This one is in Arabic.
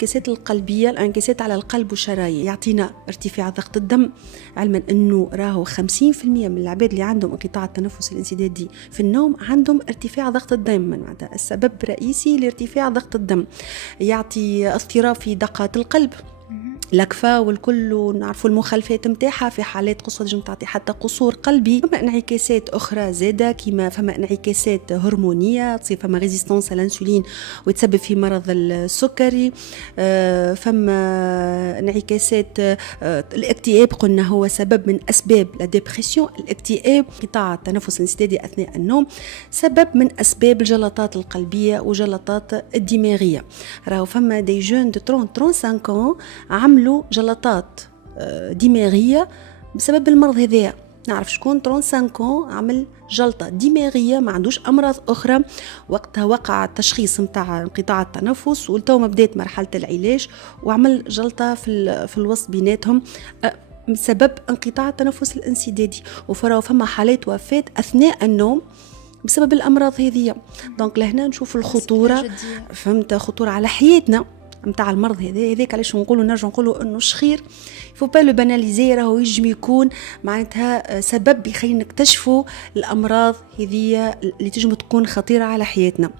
الانعكاسات القلبية، الانعكاسات على القلب والشرايين يعطينا ارتفاع ضغط الدم، علما أنه راهو 50% من العباد اللي عندهم انقطاع التنفس الانسدادي في النوم عندهم ارتفاع ضغط الدم. معناتها السبب الرئيسي لارتفاع ضغط الدم يعطي اضطراب في دقات القلب، الأكفة والكل، نعرفوا المخالفات متاعها في حالات قصوى تنجم تعطي حتى قصور قلبي. فما انعكاسات أخرى زادة كما فما انعكاسات هرمونية تصير فما ريزيستانس على الأنسولين وتسبب في مرض السكري. فما انعكاسات الاكتئاب، قلنا هو سبب من أسباب لا ديبرسيون. الاكتئاب، انقطاع التنفس الانسدادي أثناء النوم، سبب من أسباب الجلطات القلبية وجلطات الدماغية. راهو فما دي جون دو 35 عملوا جلطات دماغية بسبب المرض هذا. نعرف شكون 35 عمل جلطة دماغية ما عندوش أمراض أخرى، وقتها وقع التشخيص متاع انقطاع التنفس ولتو ما بدأت مرحلة العلاج، وعمل جلطة في الوسط بيناتهم بسبب انقطاع التنفس الانسدادي. وفراو فما حالات وفاة أثناء النوم بسبب الأمراض هذه. دونك لهنا نشوف الخطورة، فهمت، خطورة على حياتنا متاع المرض هذاك. علاش نرجع نقولوا انه الشخير فو با لو باناليزي، راهو يجم يكون معناتها سبب يخلينا نكتشفوا الامراض هذه اللي تجم تكون خطيره على حياتنا.